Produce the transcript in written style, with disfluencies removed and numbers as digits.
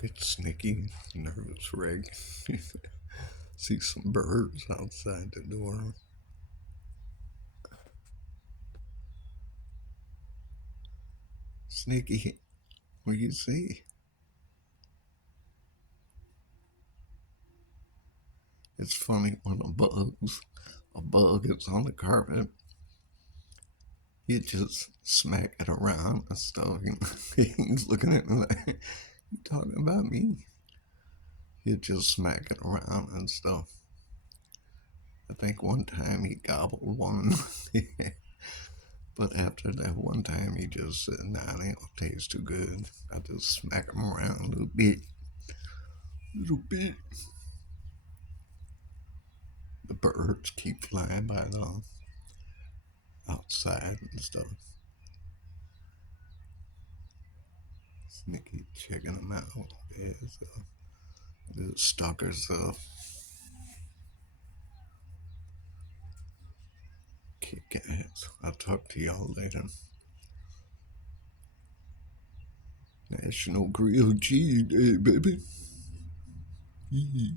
Get snicky, nervous wreck. See some birds outside the door. Snicky, what do you see? It's funny when a bug is on the carpet, you just smack it around and stuff. He's looking at me like, you talking about me? You just smack it around and stuff. I think one time he gobbled one. But after that one time, he just said, nah, they don't taste too good. I just smack them around a little bit. Little bit. The birds keep flying by the outside and stuff. Snicky checking them out. There's the stalkers kick ass. I'll talk to y'all later. National Grilled Cheese Day, baby. Yeah.